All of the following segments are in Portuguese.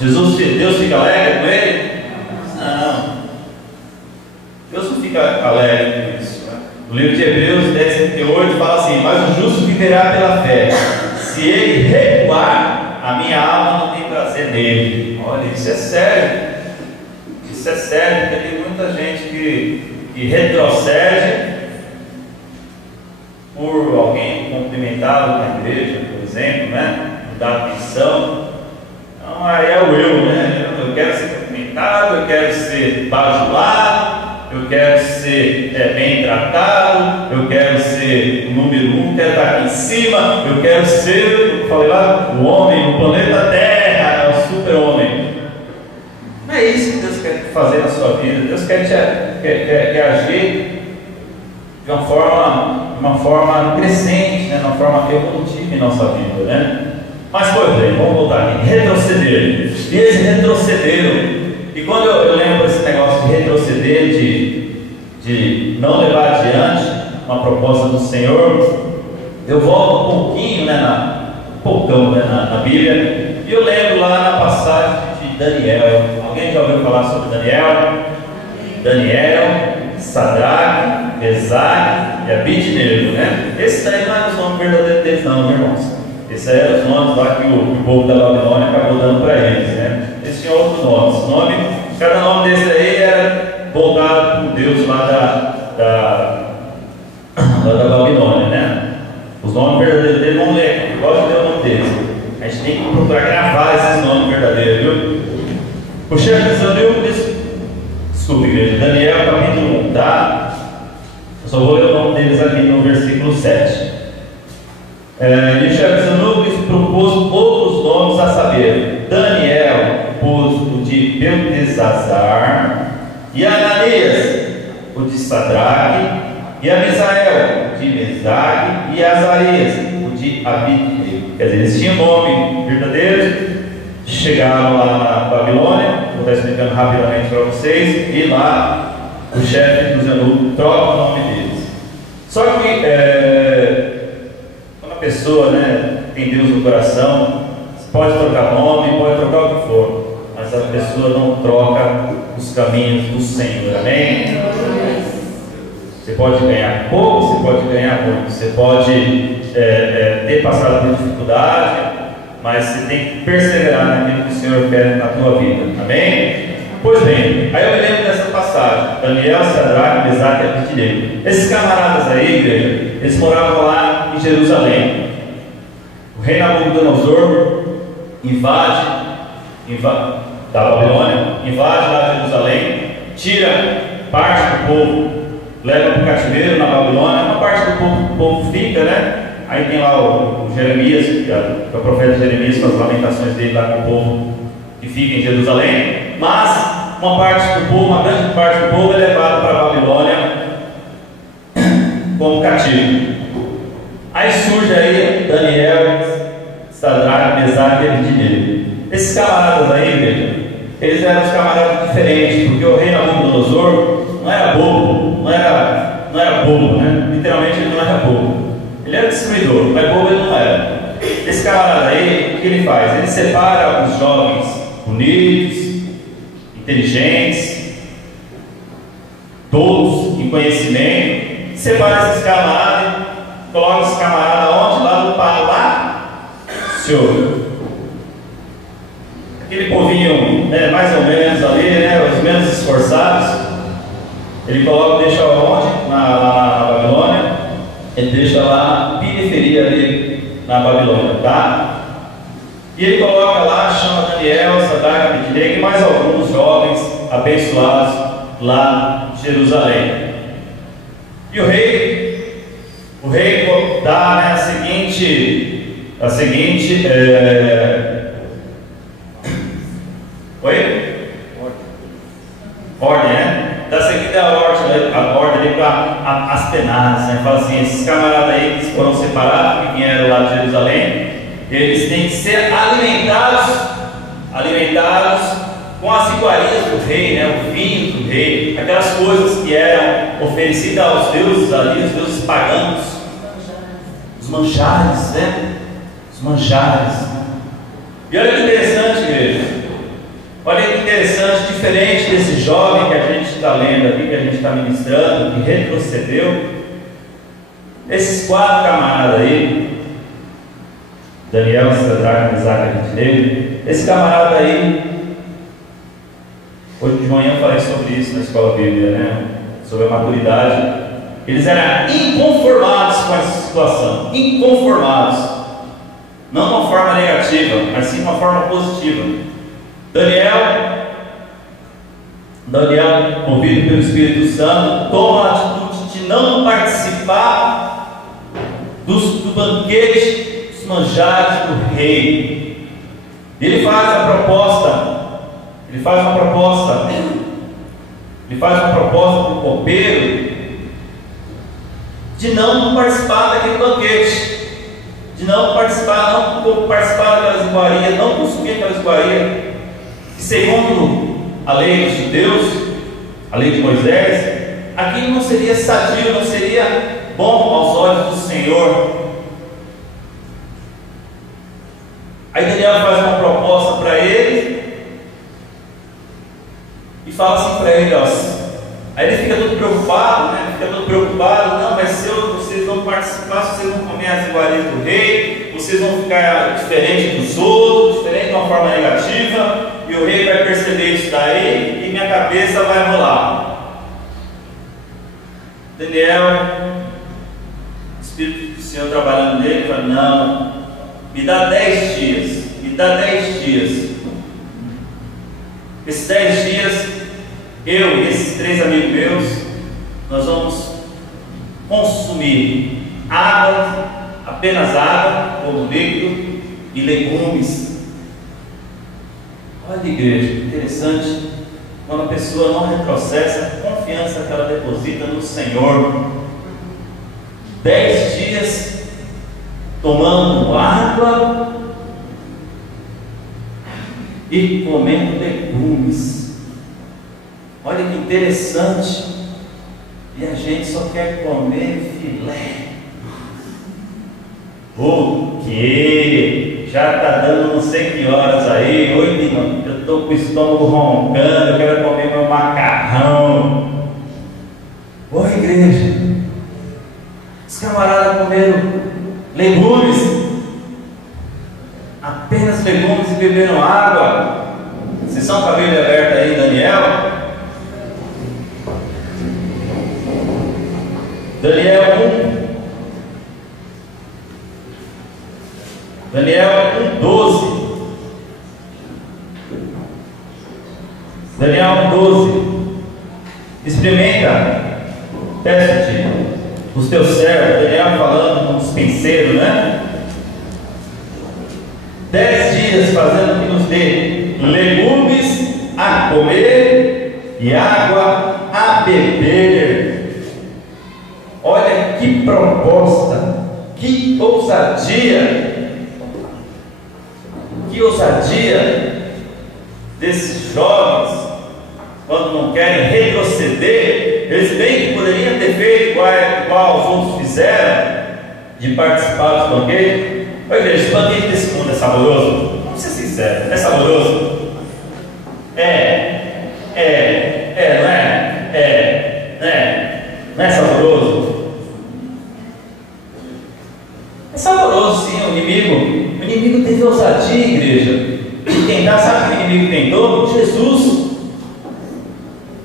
Deus fica alegre com ele? Não. Deus não fica alegre com isso, né? No livro de Hebreus 10:38 fala assim: mas o justo viverá pela fé. Se ele recuar, a minha alma não tem prazer nele. Olha, isso é sério. Isso é sério, porque tem muita gente que retrocede por alguém cumprimentado na igreja, por exemplo, né? Não dá atenção. Então aí é o eu, né? Eu quero ser cumprimentado, eu quero ser bajulado, eu quero ser bem tratado, eu quero ser o número 1, quero estar aqui em cima, eu quero ser, eu falei lá, o homem, o planeta Terra, o super-homem. Não é isso que Deus quer fazer na sua vida. Deus quer agir de uma forma crescente, né? De uma forma evolutiva em nossa vida, né? Mas, pois bem, vamos voltar aqui. Retroceder. E eles retrocederam. E quando eu lembro esse negócio de retroceder, de não levar adiante uma proposta do Senhor, eu volto um pouquinho, né, na Bíblia, e eu lembro lá na passagem de Daniel. Alguém já ouviu falar sobre Daniel? Daniel, Sadraque, Mesaque e Abednego, né? Esse daí não é os nomes verdadeiros deles não, meus irmãos. Esses eram os nomes lá que o povo da Babilônia acabou dando para eles, né? Eles tinham outros nomes. Cada nome desse aí era voltado para o Deus lá da Babilônia, né? Os nomes verdadeiros deles, vamos ler aqui, gosto de ler o nome deles. A gente tem que procurar gravar esses nomes verdadeiros, viu? O chefe dos eunucos, desculpe, igreja, Daniel capítulo 1, tá? Eu só vou ler o nome deles aqui no versículo 7. E o chefe dos eunucos propôs outros nomes, a saber, Daniel pôs o de Beltesazar, e Ananias o de Sadraque, e a Misael o de Mesaque, e Azarias o de Abednego. Quer dizer, eles tinham nome verdadeiro, chegaram lá na Babilônia. Vou estar explicando rapidamente para vocês, e lá o chefe dos eunucos troca o nome deles. Só que quando a pessoa, né, tem Deus no coração, pode trocar nome, pode trocar o que for, mas a pessoa não troca os caminhos do Senhor, amém? Você pode ganhar pouco, você pode ganhar muito, você pode ter passado por dificuldade, mas você tem que perseverar naquilo que o Senhor quer na tua vida, amém? Pois bem, aí eu me lembro dessa passagem, Daniel, Sadraque, Mesaque e Abednego. Esses camaradas aí, igreja, eles moravam lá em Jerusalém. O rei Nabucodonosor invade da Babilônia, invade lá Jerusalém, tira parte do povo, leva para o cativeiro na Babilônia, uma parte do povo fica, né? Aí tem lá o Jeremias, que é o profeta Jeremias, com as lamentações dele lá com o povo que fica em Jerusalém, mas uma parte do povo, uma grande parte do povo é levado para a Babilônia como cativo. Aí surge aí Daniel, Sadraque, Mesaque e Abednego. Esses camaradas aí, eles eram os camaradas diferentes, porque o rei Nabucodonosor não era bobo, não era bobo, né? Literalmente ele não era bobo. Ele era destruidor, mas bobo ele não era. Esse camarada aí, o que ele faz? Ele separa os jovens bonitos, inteligentes, todos em conhecimento, separa esses camaradas, coloca esses camaradas onde? Lá no palácio. Aquele povinho, né, mais ou menos ali, né, os menos esforçados, ele coloca, deixa onde? Na Babilônia. Ele deixa lá na periferia ali na Babilônia, tá? E ele coloca lá, chama Daniel, Sadraque, Abednego e mais alguns jovens abençoados lá em Jerusalém. E o rei dá, né, a seguinte ordem, né? Da seguinte a ordem para as penadas, né? Fala assim, esses camaradas aí que foram separados, que vieram lá de Jerusalém, eles têm que ser alimentados com as iguarias do rei, né? O vinho do rei, aquelas coisas que eram oferecidas aos deuses ali, os deuses pagãos, os manjares, né? Os manjares. E olha que interessante, igreja, diferente desse jovem que a gente está lendo aqui, que a gente está ministrando, que retrocedeu, esses 4 camaradas aí, Daniel, Sadraque, Mesaque e Abednego, esse camarada aí, hoje de manhã eu falei sobre isso na escola bíblica, né? Sobre a maturidade. Eles eram inconformados com essa situação, inconformados, não de uma forma negativa, mas sim de uma forma positiva. Daniel, movido pelo Espírito Santo, toma a atitude de não participar do banquete dos manjares do rei. Ele faz uma proposta para o copeiro de não participar daquele banquete, de não participar daquelas iguarias, não consumir aquelas iguarias, que segundo a lei dos judeus, a lei de Moisés, aquilo não seria sadio, não seria bom aos olhos do Senhor. Aí Daniel faz uma proposta para ele e fala assim para ele, aí ele fica todo preocupado, não, mas se vocês não participar, se vocês não comer as iguarias do rei, vocês vão ficar diferente dos outros, diferente de uma forma negativa, e o rei vai perceber isso daí, e minha cabeça vai rolar. Daniel, o Espírito do Senhor trabalhando nele, fala, não, me dá 10 dias, esses 10 dias, eu e esses 3 amigos meus, nós vamos consumir água, apenas água, ou líquido, e legumes. Olha, igreja, interessante, quando a pessoa não retrocessa, a confiança que ela deposita no Senhor. 10 dias tomando água e comendo legumes. Olha que interessante. E a gente só quer comer filé. O quê? Já está dando não sei que horas aí. Oi, eu estou com o estômago roncando, eu quero comer meu macarrão. Ô igreja, os camaradas comeram legumes, apenas legumes, e beberam água. Vocês são com a Bíblia aberta aí, Daniel? Daniel 1:12. Daniel 1:12. Experimenta, teste os teus servos. Daniel falando com os penseiros, né? 10 dias fazendo que nos dê legumes a comer e água a beber. Olha que proposta, que ousadia desses jovens, quando não querem retroceder. Eles bem que poderiam ter feito igual os outros fizeram, de participar dos banquetes. Oi, igreja, esse banquete desse mundo é saboroso? Vamos ser sinceros, é saboroso? Não é saboroso? É saboroso sim. O inimigo teve ousadia, igreja, de tentar. Sabe que o inimigo tentou?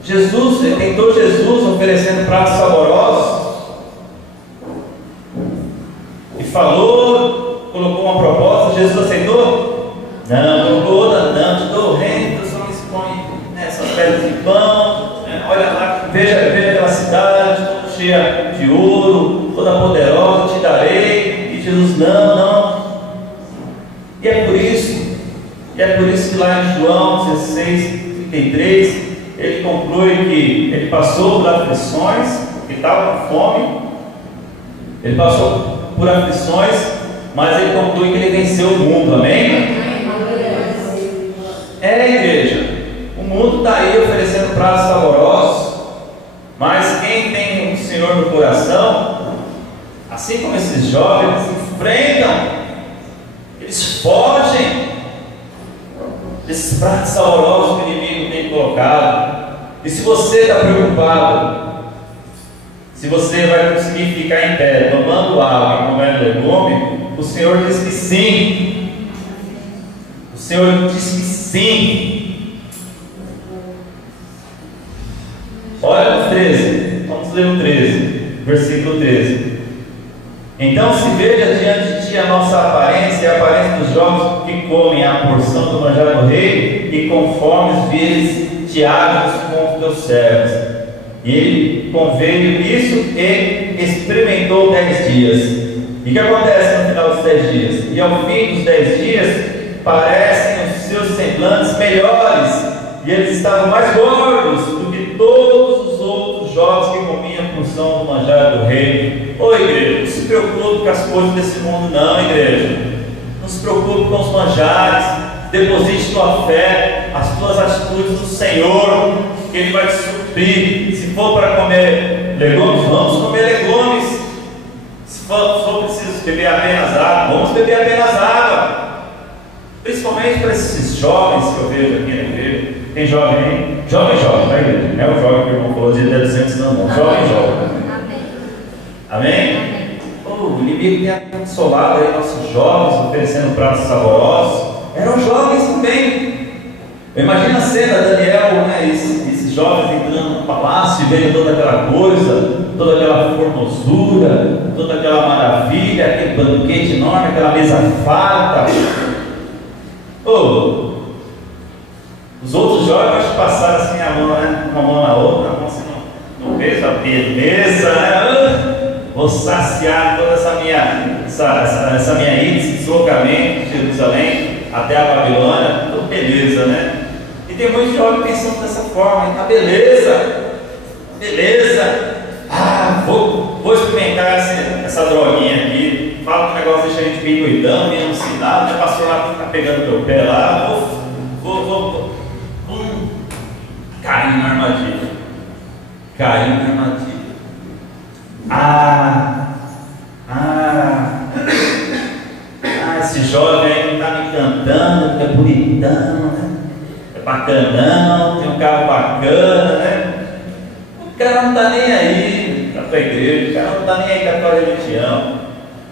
Ele tentou Jesus oferecendo pratos saborosos e colocou uma proposta. Jesus aceitou? Não, te dou o reino, tu só me expõe nessas pedras de pão, olha lá, veja aquela cidade toda cheia de ouro, toda poderosa, te darei. E Jesus, não. E é por isso que lá em João 16:33, ele conclui que ele passou por aflições, que estava com fome, ele passou por aflições, mas ele conclui que ele venceu o mundo, amém? Igreja, o mundo está aí oferecendo pratos saborosos, mas quem tem o Senhor no coração, assim como esses jovens, enfrentam, eles fogem desses pratos saborosos que o inimigo tem colocado. E se você está preocupado, se você vai conseguir ficar em pé, tomando água e comendo legume, o Senhor diz que sim. O Senhor diz que sim. Olha o 13, vamos ler o 13, versículo 13. Então se veja diante de ti a nossa aparência e a aparência dos jovens que comem a porção do manjar do rei, e conforme vires te hagas com os teus servos. E ele conveio isso e experimentou 10 dias. E o que acontece no final dos 10 dias? E ao fim dos 10 dias, parecem os seus semblantes melhores, e eles estavam mais gordos do que todos os outros jovens que comiam a porção do manjar do rei. Ô igreja, não se preocupe com as coisas desse mundo não, igreja. Não se preocupe com os manjares. Deposite tua fé, as tuas atitudes no Senhor, que Ele vai te suprir. Se for para comer legumes, vamos comer legumes. Se for preciso beber apenas água, vamos beber apenas água. Principalmente para esses jovens que eu vejo aqui na igreja. Tem jovem aí? Jovem, na igreja. Não é o jovem que o irmão falou de 200 não. Jovem. Amém? O inimigo tem consolado aí nossos jovens, oferecendo pratos saborosos. Eram jovens também. Eu imagino a cena, Daniel, né, esses jovens entrando no palácio, vendo toda aquela coisa, toda aquela formosura, toda aquela maravilha, aquele banquete enorme, aquela mesa farta. Os outros jovens passaram assim a mão, né, uma mão na outra, a mão assim no peso, a beleza, né? Vou saciar toda essa minha ida, esse deslocamento de Jerusalém até a Babilônia, tudo beleza, né? E tem muitos jovens pensando dessa forma, tá beleza, vou experimentar essa droguinha aqui. Fala que o negócio deixa a gente meio doidão, meio alucinado, já passou lá, fica pegando teu pé lá, caindo na armadilha. Esse jovem aí não está me encantando, é bonitão, né? É bacanão, tem um carro bacana, né? O cara não está nem aí com a tua igreja, o cara não está nem aí com a tua religião,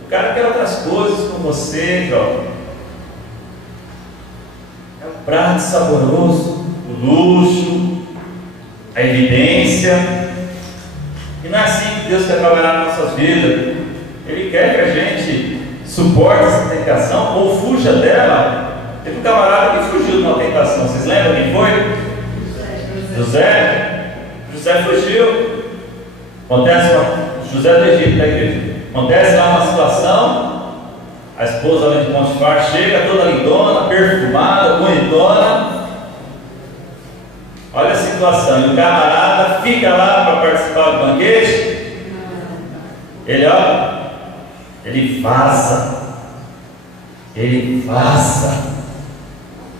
o cara quer outras coisas com você, jovem. É o prato saboroso, o luxo, a evidência. E não é assim que Deus quer trabalhar nas nossas vidas. Ele quer que a gente suporte essa tentação ou fuja dela. Teve um camarada que fugiu de uma tentação. Vocês lembram quem foi? José fugiu. José do Egito, da igreja. Acontece lá uma situação. A esposa ali de Potifar chega toda lindona, perfumada, bonitona. Olha a situação, e o camarada fica lá para participar do banquete. Ele vaza.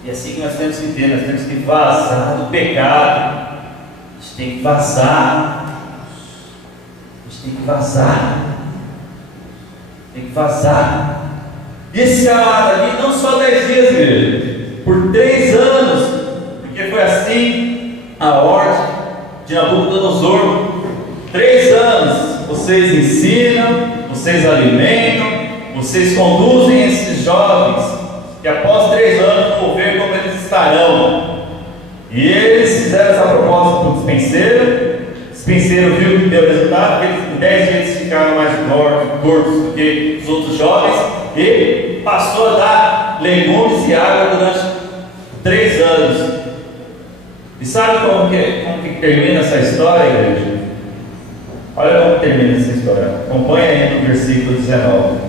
E é assim que nós temos que ter, nós temos que vazar do pecado. A gente tem que vazar. E esse camarada ali, não só 10 dias, igreja, por 3 anos, porque foi assim a ordem de Nabucodonosor. 3 anos, vocês ensinam, vocês alimentam, vocês conduzem esses jovens, que após 3 anos vão ver como eles estarão. E eles fizeram essa proposta para o dispenseiro. O dispenseiro viu que deu resultado, porque em 10 dias eles ficaram mais gordos do que os outros jovens, e passou a dar legumes e água durante 3 anos. E sabe como que termina essa história, igreja? Olha como termina essa história. Acompanha aí no versículo 19.